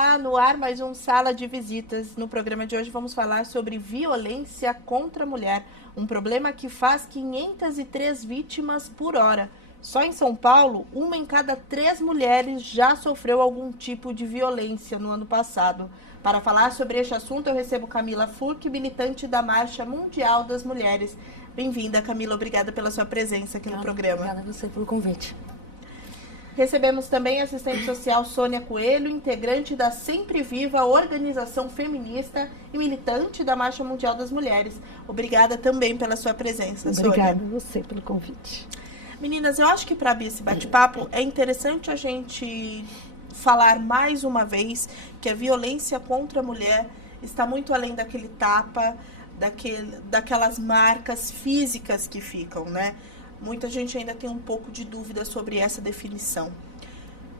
Olá, no ar mais um Sala de Visitas. No programa de hoje vamos falar sobre violência contra a mulher, um problema que faz 503 vítimas por hora. Só em São Paulo, 1 em cada 3 mulheres já sofreu algum tipo de violência no ano passado. Para falar sobre este assunto, eu recebo Camila Furque, militante da Marcha Mundial das Mulheres. Bem-vinda, Camila. Obrigada pela sua presença aqui no programa. Obrigada a você pelo convite. Recebemos também a assistente social Sônia Coelho, integrante da Sempre Viva, organização feminista e militante da Marcha Mundial das Mulheres. Obrigada também pela sua presença, Sônia. Obrigada a você pelo convite. Meninas, eu acho que para abrir esse bate-papo é interessante a gente falar mais uma vez que a violência contra a mulher está muito além daquele tapa, daquelas marcas físicas que ficam, né? Muita gente ainda tem um pouco de dúvida sobre essa definição.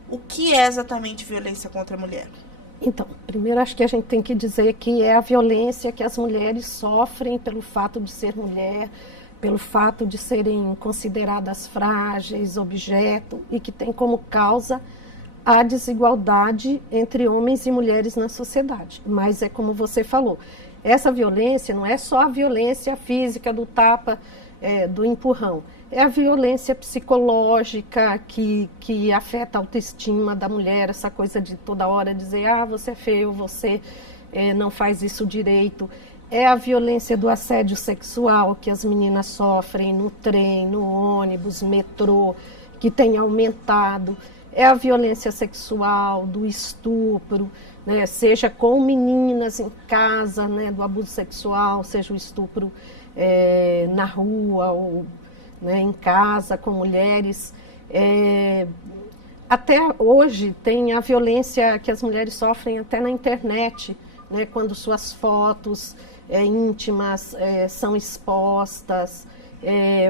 O que é exatamente violência contra a mulher? Então, primeiro acho que a gente tem que dizer que é a violência que as mulheres sofrem pelo fato de ser mulher, pelo fato de serem consideradas frágeis, objeto, e que tem como causa a desigualdade entre homens e mulheres na sociedade. Mas é como você falou, essa violência não é só a violência física do tapa, do empurrão. É a violência psicológica que afeta a autoestima da mulher, essa coisa de toda hora dizer, você é feio, você não faz isso direito. É a violência do assédio sexual que as meninas sofrem no trem, no ônibus, metrô, que tem aumentado. É a violência sexual, do estupro, né, seja com meninas em casa, né, do abuso sexual, seja o estupro na rua ou em casa com mulheres. Até hoje tem a violência que as mulheres sofrem até na internet, né, quando suas fotos íntimas são expostas,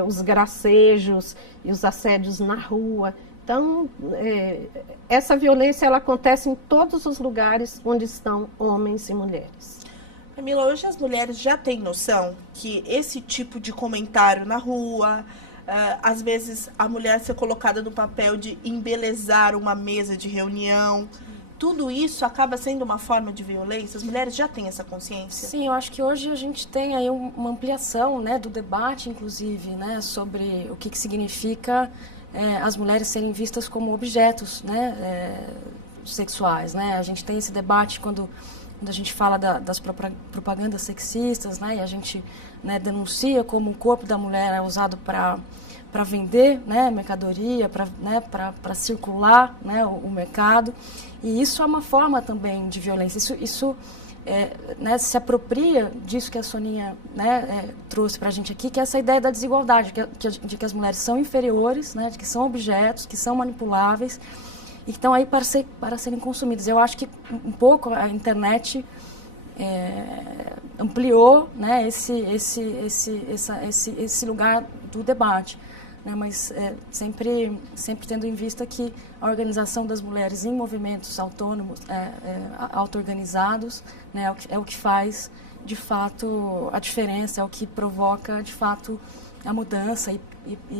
os gracejos e os assédios na rua. Então, essa violência ela acontece em todos os lugares onde estão homens e mulheres. Camila, hoje as mulheres já têm noção que esse tipo de comentário na rua, às vezes a mulher ser colocada no papel de embelezar uma mesa de reunião, tudo isso acaba sendo uma forma de violência? As mulheres já têm essa consciência? Sim, eu acho que hoje a gente tem aí uma ampliação, né, do debate, inclusive, né, sobre o que significa as mulheres serem vistas como objetos, né, sexuais, né? A gente tem esse debate quando a gente fala das propagandas sexistas, né, e a gente, né, denuncia como o corpo da mulher é usado para vender, né, mercadoria, para circular, né, o mercado. E isso é uma forma também de violência. Isso né, se apropria disso que a Soninha, né, trouxe para a gente aqui, que é essa ideia da desigualdade, de que as mulheres são inferiores, né, de que são objetos, que são manipuláveis, e que estão aí para serem consumidas. Eu acho que um pouco a internet ampliou, né, esse lugar do debate, né, mas sempre tendo em vista que a organização das mulheres em movimentos autônomos, auto-organizados, né, é o que faz, de fato, a diferença, é o que provoca, de fato, a mudança e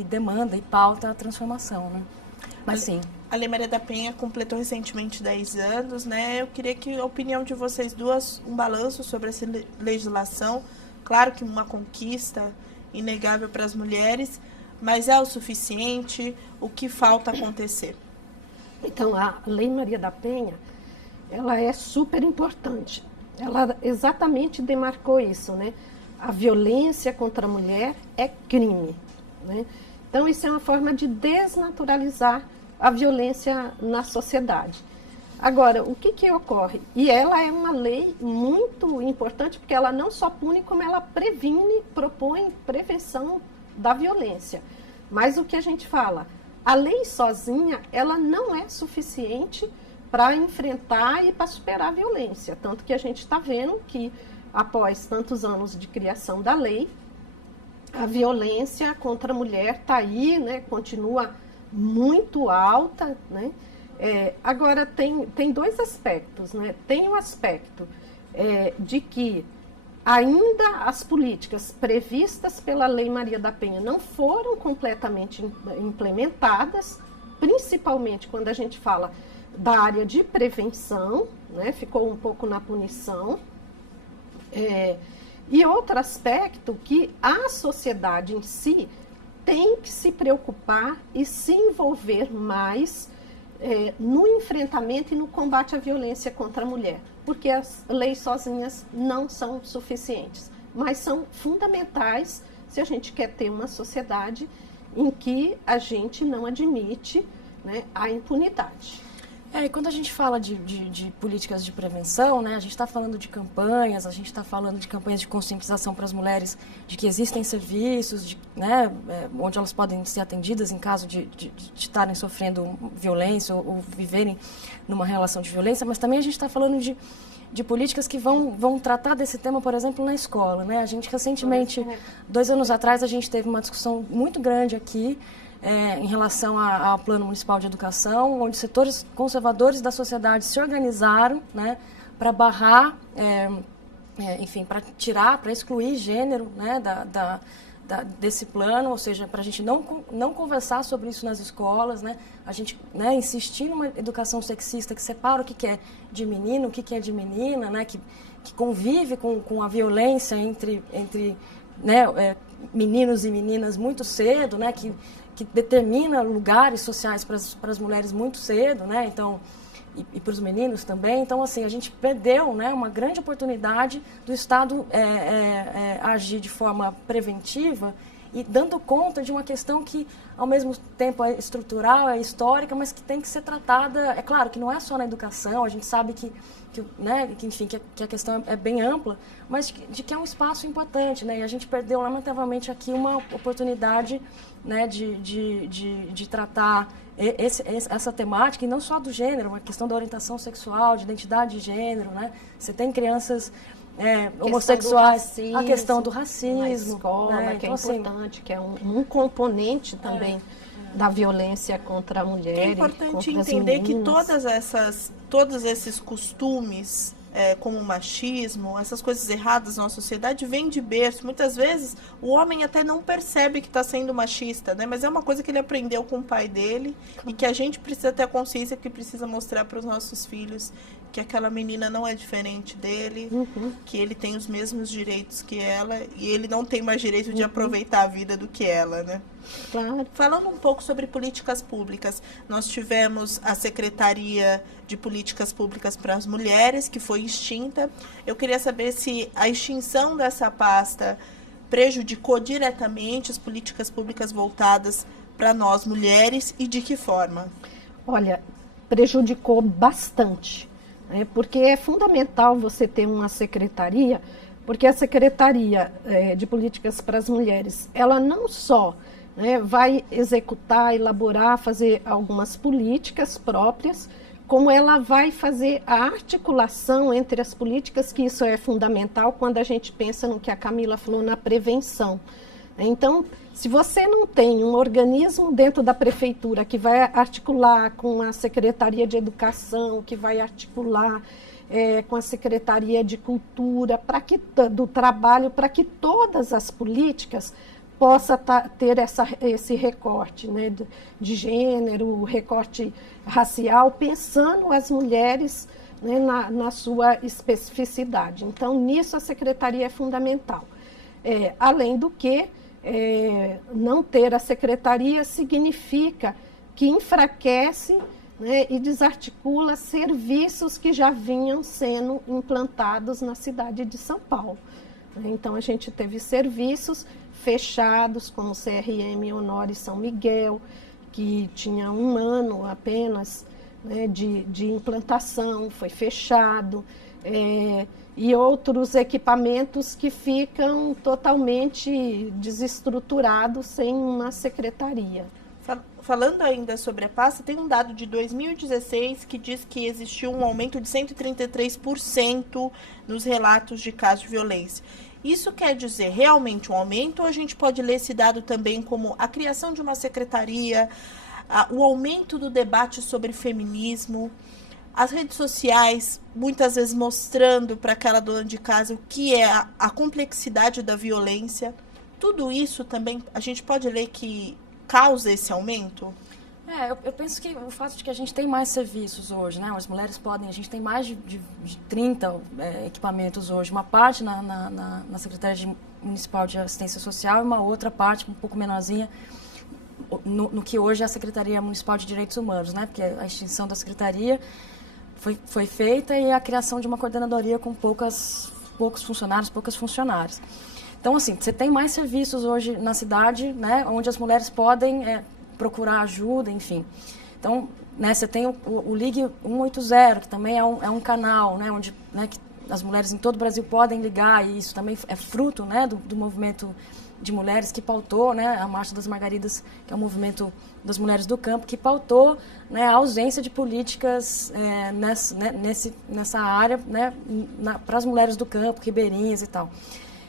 demanda e pauta a transformação, né? Mas sim. A Lei Maria da Penha completou recentemente 10 anos, né? Eu queria que a opinião de vocês duas, um balanço sobre essa legislação. Claro que uma conquista inegável para as mulheres, mas é o suficiente? O que falta acontecer? Então, a Lei Maria da Penha, ela é super importante. Ela exatamente demarcou isso, né? A violência contra a mulher é crime, né? Então, isso é uma forma de desnaturalizar a violência na sociedade. Agora, o que ocorre? E ela é uma lei muito importante, porque ela não só pune, como ela previne, propõe prevenção da violência. Mas o que a gente fala, a lei sozinha, ela não é suficiente para enfrentar e para superar a violência. Tanto que a gente está vendo que, após tantos anos de criação da lei, a violência contra a mulher está aí, né, continua muito alta, né? Agora, tem dois aspectos, né? Tem o aspecto de que ainda as políticas previstas pela Lei Maria da Penha não foram completamente implementadas, principalmente quando a gente fala da área de prevenção, né? Ficou um pouco na punição. E outro aspecto que a sociedade em si tem que se preocupar e se envolver mais no enfrentamento e no combate à violência contra a mulher, porque as leis sozinhas não são suficientes, mas são fundamentais se a gente quer ter uma sociedade em que a gente não admite, né, a impunidade. E quando a gente fala de políticas de prevenção, né, a gente está falando de campanhas, a gente está falando de campanhas de conscientização para as mulheres de que existem serviços, né, onde elas podem ser atendidas em caso de estarem sofrendo violência ou viverem numa relação de violência, mas também a gente está falando de políticas que vão tratar desse tema, por exemplo, na escola, né? A gente recentemente, 2 anos atrás, a gente teve uma discussão muito grande aqui em relação ao Plano Municipal de Educação, onde setores conservadores da sociedade se organizaram, né, para barrar, enfim, para tirar, para excluir gênero, né, desse plano, ou seja, para a gente não conversar sobre isso nas escolas, né, a gente, né, insistir numa educação sexista que separa o que é de menino, o que é de menina, né, que convive com a violência entre né, meninos e meninas muito cedo, né, que determina lugares sociais para as mulheres muito cedo, né? Então, e para os meninos também. Então, assim, a gente perdeu, né, uma grande oportunidade do Estado agir de forma preventiva e dando conta de uma questão que, ao mesmo tempo, é estrutural, é histórica, mas que tem que ser tratada. É claro que não é só na educação, a gente sabe né, enfim, que a questão é bem ampla, mas de que é um espaço importante, né? E a gente perdeu, lamentavelmente, aqui uma oportunidade, né, de tratar essa temática, e não só do gênero, a questão da orientação sexual, de identidade de gênero, né? Você tem crianças homossexuais, a questão do racismo. Na escola, né? que então, é importante, que é um componente também da violência contra a mulher. É importante entender que todos esses costumes, como o machismo, essas coisas erradas na nossa sociedade, vêm de berço. Muitas vezes o homem até não percebe que está sendo machista, né? Mas é uma coisa que ele aprendeu com o pai dele e que a gente precisa ter a consciência que precisa mostrar para os nossos filhos que aquela menina não é diferente dele, que ele tem os mesmos direitos que ela e ele não tem mais direito de aproveitar a vida do que ela, né? Claro. Falando um pouco sobre políticas públicas, nós tivemos a Secretaria de Políticas Públicas para as Mulheres, que foi extinta. Eu queria saber se a extinção dessa pasta prejudicou diretamente as políticas públicas voltadas para nós mulheres e de que forma? Olha, prejudicou bastante, né? Porque é fundamental você ter uma secretaria, porque a Secretaria de Políticas para as Mulheres, ela não só, né, vai executar, elaborar, fazer algumas políticas próprias, como ela vai fazer a articulação entre as políticas, que isso é fundamental quando a gente pensa no que a Camila falou, na prevenção. Então, se você não tem um organismo dentro da prefeitura que vai articular com a Secretaria de Educação, que vai articular com a Secretaria de Cultura, do Trabalho, para que todas as políticas possa ter esse recorte, né, de gênero, recorte racial, pensando as mulheres, né, na sua especificidade. Então, nisso a secretaria é fundamental. Além do que, não ter a secretaria significa que enfraquece, né, e desarticula serviços que já vinham sendo implantados na cidade de São Paulo. Então, a gente teve serviços fechados, como o CRM Honório São Miguel, que tinha 1 ano apenas, né, de implantação, foi fechado, e outros equipamentos que ficam totalmente desestruturados sem uma secretaria. Falando ainda sobre a pasta, tem um dado de 2016 que diz que existiu um aumento de 133% nos relatos de casos de violência. Isso quer dizer realmente um aumento, ou a gente pode ler esse dado também como a criação de uma secretaria, o aumento do debate sobre feminismo, as redes sociais muitas vezes mostrando para aquela dona de casa o que é a complexidade da violência? Tudo isso também a gente pode ler que causa esse aumento? Eu penso que o fato de que a gente tem mais serviços hoje, né? As mulheres podem, a gente tem mais de 30 equipamentos hoje, uma parte na Secretaria Municipal de Assistência Social e uma outra parte um pouco menorzinha no que hoje é a Secretaria Municipal de Direitos Humanos, né? Porque a extinção da Secretaria foi feita e a criação de uma coordenadoria com poucos funcionários, poucas funcionárias. Então, assim, você tem mais serviços hoje na cidade, né? Onde as mulheres podem procurar ajuda, enfim. Então, né, você tem o Ligue 180, que também é um canal, né, onde, né, que as mulheres em todo o Brasil podem ligar, e isso também é fruto, né, do movimento de mulheres que pautou, né, a Marcha das Margaridas, que é um movimento das mulheres do campo, que pautou, né, a ausência de políticas nessa área, né, para as mulheres do campo, ribeirinhas e tal.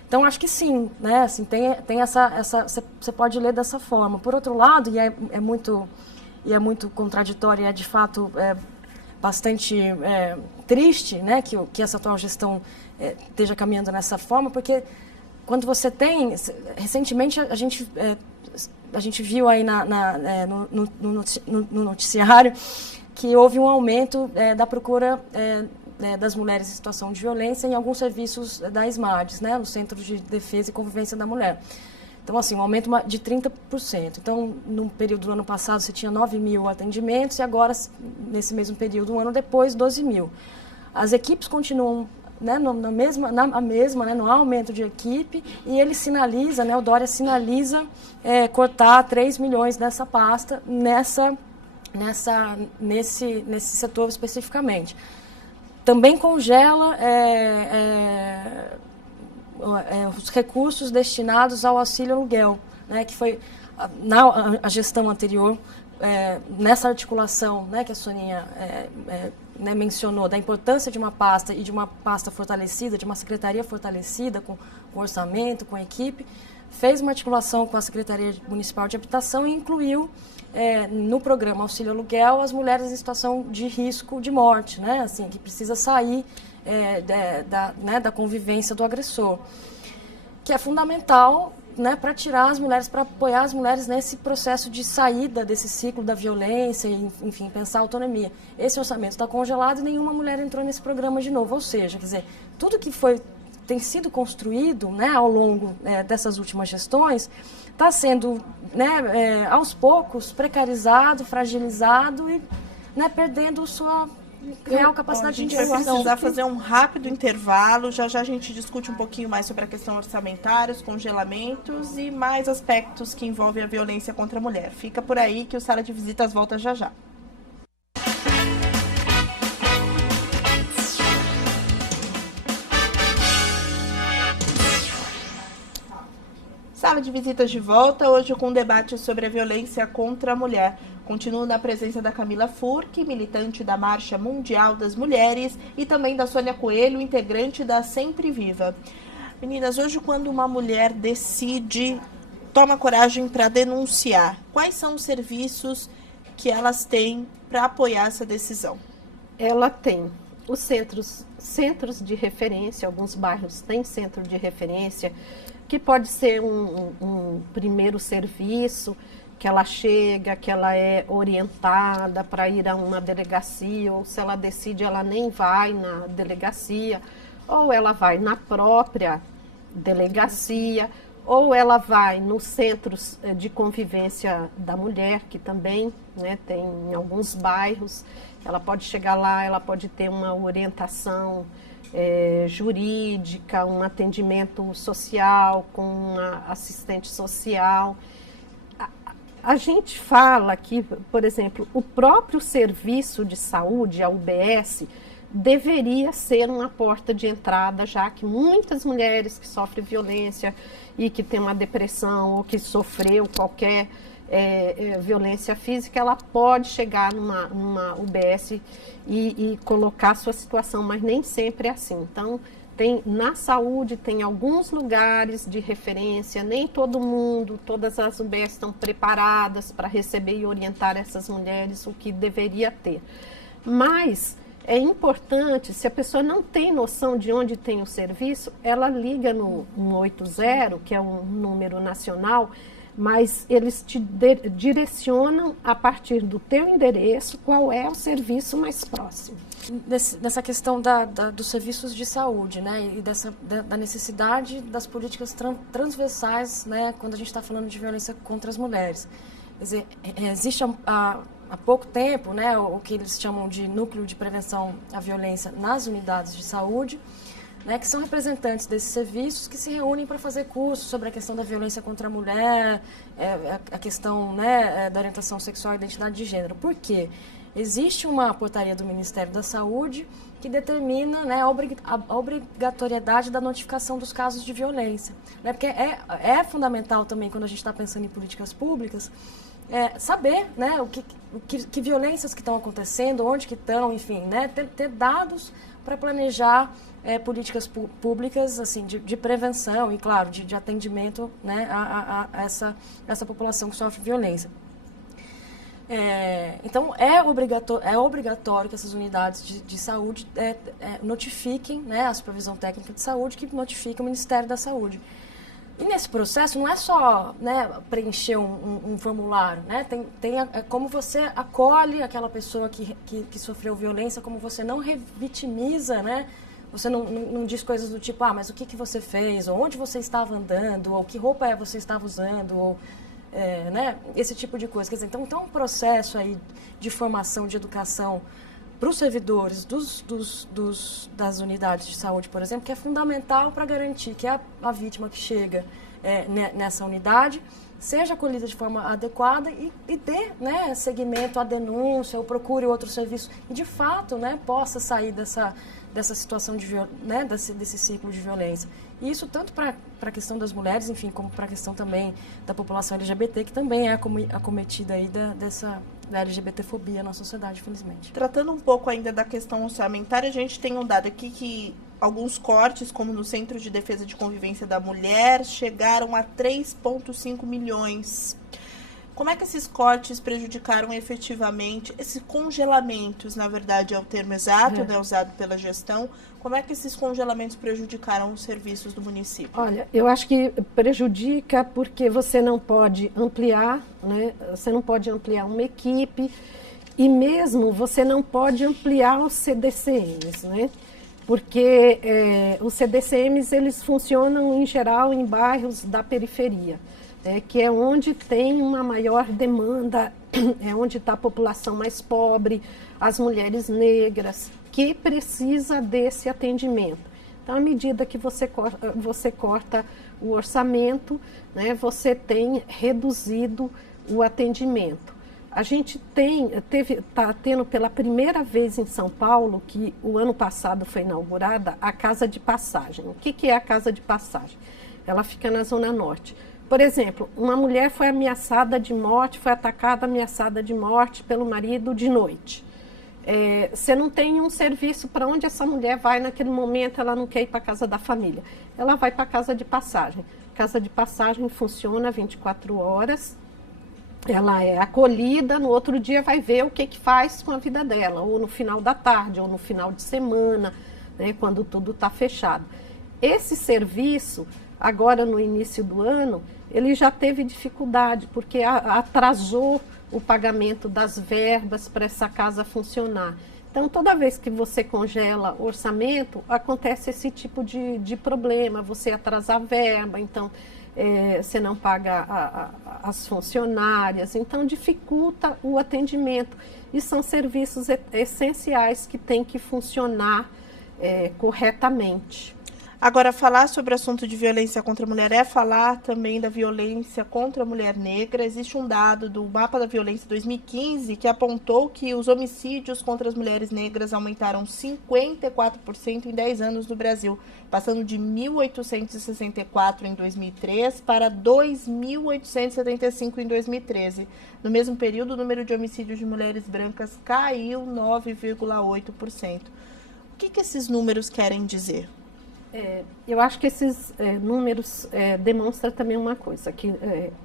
Então, acho que sim, né? Assim, tem essa você pode ler dessa forma. Por outro lado, e é muito contraditório, é de fato bastante triste, né, que essa atual gestão esteja caminhando nessa forma, porque quando você tem, recentemente a gente viu aí no noticiário que houve um aumento da procura das mulheres em situação de violência em alguns serviços da SMADES, né, no Centro de Defesa e Convivência da Mulher. Então, assim, um aumento de 30%. Então, no período do ano passado, você tinha 9.000 atendimentos e agora, nesse mesmo período, um ano depois, 12.000. As equipes continuam, né, não há aumento de equipe, e ele sinaliza, né, o Dória sinaliza cortar 3 milhões dessa pasta nesse setor especificamente. Também congela os recursos destinados ao auxílio aluguel, né, que foi a gestão anterior, nessa articulação, né, que a Soninha né, mencionou, da importância de uma pasta e de uma pasta fortalecida, de uma secretaria fortalecida, com orçamento, com equipe, fez uma articulação com a Secretaria Municipal de Habitação e incluiu no programa Auxílio Aluguel as mulheres em situação de risco de morte, né, assim, que precisa sair da convivência do agressor, que é fundamental, né, para tirar as mulheres, para apoiar as mulheres nesse processo de saída desse ciclo da violência e, enfim, pensar a autonomia. Esse orçamento está congelado e nenhuma mulher entrou nesse programa de novo, ou seja, quer dizer, tudo que tem sido construído, né, ao longo dessas últimas gestões está sendo, né, aos poucos precarizado, fragilizado e, né, perdendo sua real capacidade de intervenção. A gente vai precisar fazer um rápido intervalo, já a gente discute um pouquinho mais sobre a questão orçamentária, os congelamentos e mais aspectos que envolvem a violência contra a mulher. Fica por aí que o Sala de Visitas volta já. Sala de Visitas de volta, hoje com um debate sobre a violência contra a mulher. Continuo na presença da Camila Furque, militante da Marcha Mundial das Mulheres, e também da Sônia Coelho, integrante da Sempre Viva. Meninas, hoje quando uma mulher toma coragem para denunciar, quais são os serviços que elas têm para apoiar essa decisão? Ela tem os centros de referência, alguns bairros têm centro de referência, que pode ser um primeiro serviço, que ela chega, que ela é orientada para ir a uma delegacia, ou se ela decide, ela nem vai na delegacia, ou ela vai na própria delegacia, ou ela vai nos centros de convivência da mulher, que também, né, tem em alguns bairros. Ela pode chegar lá, ela pode ter uma orientação jurídica, um atendimento social com uma assistente social. A gente fala que, por exemplo, o próprio serviço de saúde, a UBS, deveria ser uma porta de entrada, já que muitas mulheres que sofrem violência e que têm uma depressão ou que sofreu qualquer violência física, ela pode chegar numa UBS e colocar a sua situação, mas nem sempre é assim. Então, na saúde tem alguns lugares de referência, nem todas as UBS estão preparadas para receber e orientar essas mulheres, o que deveria ter. Mas é importante, se a pessoa não tem noção de onde tem o serviço, ela liga no 180, que é um número nacional, mas eles te direcionam a partir do teu endereço qual é o serviço mais próximo. Nessa questão dos serviços de saúde, né, e da necessidade das políticas transversais, né, quando a gente está falando de violência contra as mulheres. Quer dizer, existe há pouco tempo, né, o que eles chamam de núcleo de prevenção à violência nas unidades de saúde, né, que são representantes desses serviços que se reúnem para fazer cursos sobre a questão da violência contra a mulher, a questão, né, da orientação sexual e identidade de gênero. Por quê? Existe uma portaria do Ministério da Saúde que determina, né, a obrigatoriedade da notificação dos casos de violência. Né, porque é fundamental também, quando a gente está pensando em políticas públicas, saber, né, que violências que estão acontecendo, onde que estão, enfim, né, ter dados para planejar políticas públicas assim, de prevenção e, claro, de atendimento, né, a essa população que sofre violência. Então, é obrigatório que essas unidades de saúde notifiquem, né, a supervisão técnica de saúde, que notifique o Ministério da Saúde. E nesse processo não é só, né, preencher um formulário, né? Tem como você acolhe aquela pessoa que sofreu violência, como você não revitimiza, né? Você não diz coisas do tipo, mas o que você fez, ou onde você estava andando, ou que roupa você estava usando, ou né, esse tipo de coisa. Quer dizer, então tem um processo aí de formação, de educação para os servidores das unidades de saúde, por exemplo, que é fundamental para garantir que a vítima que chega nessa unidade seja acolhida de forma adequada e dê, né, seguimento à denúncia ou procure outro serviço e, de fato, né, possa sair dessa situação né, desse ciclo de violência. E isso tanto para a questão das mulheres, enfim, como para a questão também da população LGBT, que também é acometida aí da LGBTfobia na sociedade, infelizmente. Tratando um pouco ainda da questão orçamentária, a gente tem um dado aqui que alguns cortes, como no Centro de Defesa de Convivência da Mulher, chegaram a 3,5 milhões. Como é que esses cortes prejudicaram efetivamente, esses congelamentos, na verdade é o termo exato, né, usado pela gestão, como é que esses congelamentos prejudicaram os serviços do município? Olha, eu acho que prejudica porque você não pode ampliar, né, você não pode ampliar uma equipe e mesmo você não pode ampliar os CDCMs, né? Porque os CDCMs, eles funcionam em geral em bairros da periferia. Que é onde tem uma maior demanda, é onde está a população mais pobre, as mulheres negras, que precisa desse atendimento. Então, à medida que você corta o orçamento, né, você tem reduzido o atendimento. A gente está tendo pela primeira vez em São Paulo, que o ano passado foi inaugurada, a Casa de Passagem. O que é a Casa de Passagem? Ela fica na Zona Norte. Por exemplo, uma mulher foi ameaçada de morte, foi atacada, ameaçada de morte pelo marido de noite. Você não tem um serviço para onde essa mulher vai naquele momento, ela não quer ir para a casa da família. Ela vai para a Casa de Passagem. Casa de Passagem funciona 24 horas, ela é acolhida, no outro dia vai ver o que faz com a vida dela, ou no final da tarde, ou no final de semana, né, quando tudo está fechado. Esse serviço, agora no início do ano, ele já teve dificuldade, porque atrasou o pagamento das verbas para essa casa funcionar. Então, toda vez que você congela o orçamento, acontece esse tipo de problema, você atrasa a verba, então você não paga as funcionárias, então dificulta o atendimento. E são serviços essenciais que têm que funcionar corretamente. Agora, falar sobre o assunto de violência contra a mulher é falar também da violência contra a mulher negra. Existe um dado do Mapa da Violência 2015 que apontou que os homicídios contra as mulheres negras aumentaram 54% em 10 anos no Brasil, passando de 1.864 em 2003 para 2.875 em 2013. No mesmo período, o número de homicídios de mulheres brancas caiu 9,8%. O que esses números querem dizer? Eu acho que esses números demonstram também uma coisa, que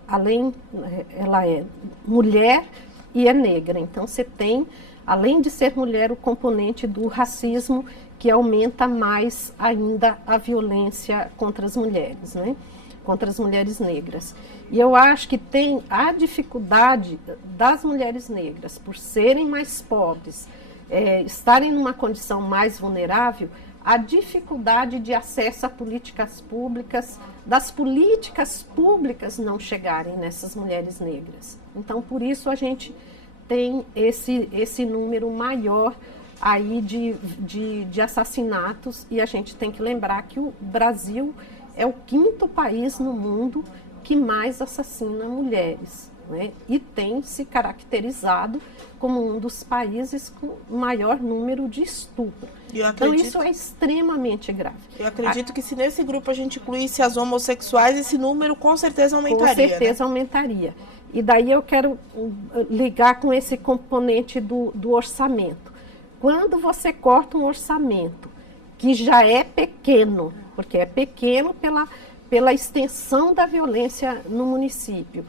ela é mulher e é negra. Então, você tem, além de ser mulher, o componente do racismo, que aumenta mais ainda a violência contra as mulheres, né? contra as mulheres negras. E eu acho que tem a dificuldade das mulheres negras, por serem mais pobres, estarem numa condição mais vulnerável, a dificuldade de acesso a políticas públicas, das políticas públicas não chegarem nessas mulheres negras. Então, por isso a gente tem esse número maior aí de assassinatos, e a gente tem que lembrar que o Brasil é o 5º país no mundo que mais assassina mulheres, né? E tem se caracterizado como um dos países com maior número de estupro. Então isso é extremamente grave. Eu acredito que se nesse grupo a gente incluísse as homossexuais, esse número com certeza aumentaria. Com certeza, né? Aumentaria. E daí eu quero ligar com esse componente do orçamento. Quando você corta um orçamento que já é pequeno, porque é pequeno pela extensão da violência no município,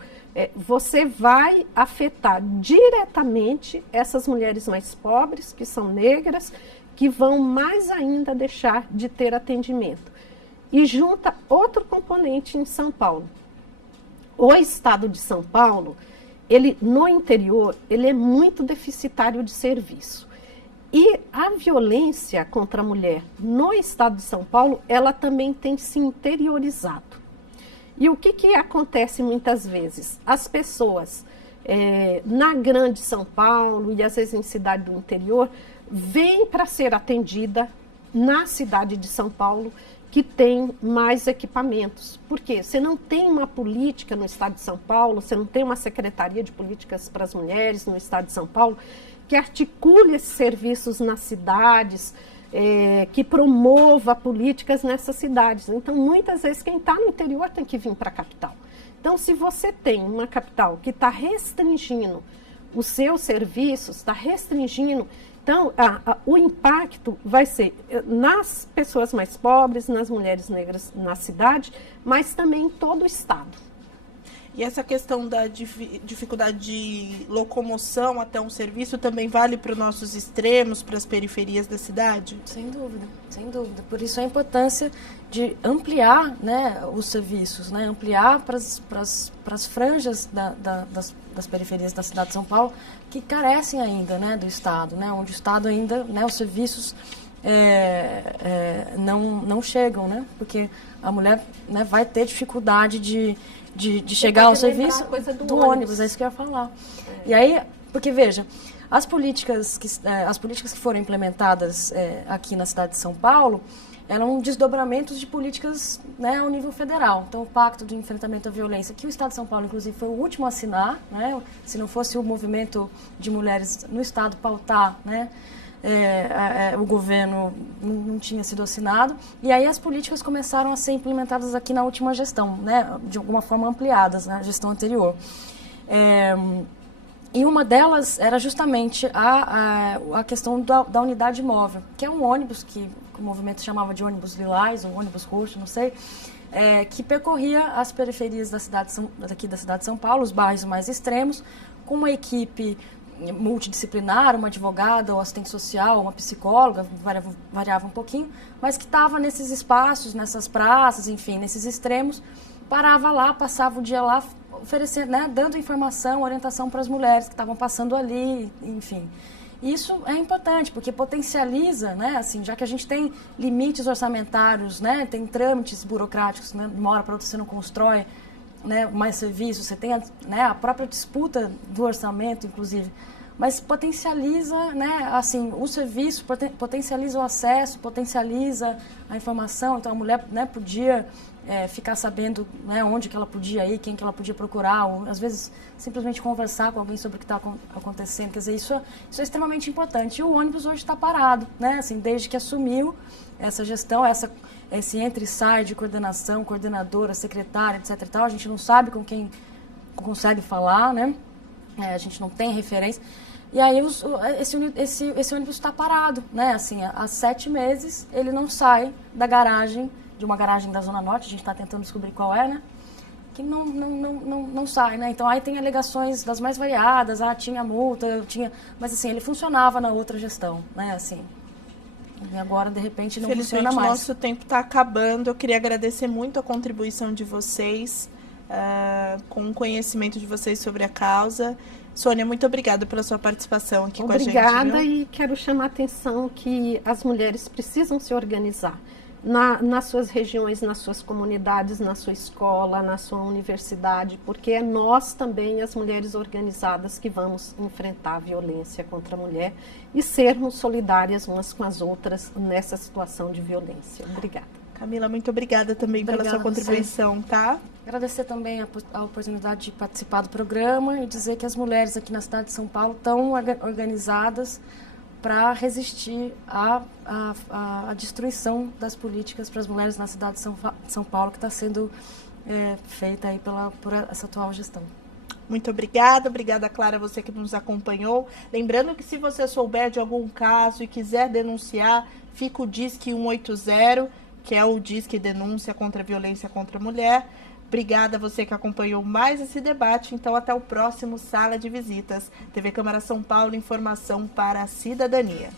você vai afetar diretamente essas mulheres mais pobres, que são negras, que vão mais ainda deixar de ter atendimento. E junta outro componente em São Paulo. O estado de São Paulo, no interior, ele é muito deficitário de serviço. E a violência contra a mulher no estado de São Paulo, ela também tem se interiorizado. E o que acontece muitas vezes? As pessoas na grande São Paulo e às vezes em cidade do interior, vêm para ser atendida na cidade de São Paulo, que tem mais equipamentos. Por quê? Você não tem uma política no estado de São Paulo, você não tem uma secretaria de políticas para as mulheres no estado de São Paulo, que articule esses serviços nas cidades, que promova políticas nessas cidades. Então, muitas vezes, quem está no interior tem que vir para a capital. Então, se você tem uma capital que está restringindo os seus serviços, está restringindo, então, o impacto vai ser nas pessoas mais pobres, nas mulheres negras na cidade, mas também em todo o estado. E essa questão da dificuldade de locomoção até um serviço também vale para os nossos extremos, para as periferias da cidade? Sem dúvida, sem dúvida. Por isso a importância de ampliar, né, os serviços, né, ampliar para as franjas das periferias da cidade de São Paulo, que carecem ainda, né, do Estado, né, onde o Estado ainda, né, os serviços não chegam, né, porque a mulher, né, vai ter dificuldade de chegar ao serviço do ônibus, é isso que eu ia falar. E aí, porque veja, as políticas que foram implementadas aqui na cidade de São Paulo eram desdobramentos de políticas, né, ao nível federal. Então, o Pacto de Enfrentamento à Violência, que o Estado de São Paulo, inclusive, foi o último a assinar, né, se não fosse o movimento de mulheres no Estado pautar, né, o governo não tinha sido assinado, e aí as políticas começaram a ser implementadas aqui na última gestão, né, de alguma forma ampliadas na gestão anterior. E uma delas era justamente a questão da unidade móvel, que é um ônibus que o movimento chamava de ônibus lilás, ou ônibus roxo, não sei, que percorria as periferias daqui da cidade de São Paulo, os bairros mais extremos, com uma equipe multidisciplinar, uma advogada, ou assistente social, uma psicóloga, variava um pouquinho, mas que estava nesses espaços, nessas praças, enfim, nesses extremos, parava lá, passava o dia lá, oferecendo, né, dando informação, orientação para as mulheres que estavam passando ali, enfim. Isso é importante, porque potencializa, né, assim, já que a gente tem limites orçamentários, né, tem trâmites burocráticos, né, de uma hora para outra você não constrói, né, mais serviços, você tem a própria disputa do orçamento, inclusive, mas potencializa, né, assim, o serviço, potencializa o acesso, potencializa a informação. Então a mulher, né, podia ficar sabendo, né, onde que ela podia ir, quem que ela podia procurar, ou às vezes simplesmente conversar com alguém sobre o que está acontecendo. Quer dizer, isso é extremamente importante. E o ônibus hoje está parado, né, assim, desde que assumiu essa gestão, esse entra e sai de coordenação, coordenadora, secretária, etc. e tal. A gente não sabe com quem consegue falar, né? A gente não tem referência. E aí esse ônibus está parado, né? Assim, há 7 meses ele não sai da garagem, de uma garagem da Zona Norte, a gente está tentando descobrir qual é, né? Que não sai, né? Então aí tem alegações das mais variadas, tinha multa, mas assim, ele funcionava na outra gestão, né? Assim. E agora, de repente, não funciona mais. Nosso tempo está acabando. Eu queria agradecer muito a contribuição de vocês, com o conhecimento de vocês sobre a causa. Sônia, muito obrigada pela sua participação aqui com a gente. Obrigada, e quero chamar a atenção que as mulheres precisam se organizar nas suas regiões, nas suas comunidades, na sua escola, na sua universidade, porque é nós também, as mulheres organizadas, que vamos enfrentar a violência contra a mulher e sermos solidárias umas com as outras nessa situação de violência. Obrigada. Camila, muito obrigada também pela sua contribuição, tá? Agradecer também a oportunidade de participar do programa e dizer que as mulheres aqui na cidade de São Paulo estão organizadas para resistir à destruição das políticas para as mulheres na cidade de São Paulo, que está sendo feita aí por essa atual gestão. Muito obrigada, Clara, você que nos acompanhou. Lembrando que se você souber de algum caso e quiser denunciar, fica o Disque 180, que é o Disque Denúncia contra a Violência contra a Mulher. Obrigada a você que acompanhou mais esse debate. Então, até o próximo Sala de Visitas. TV Câmara São Paulo, informação para a cidadania.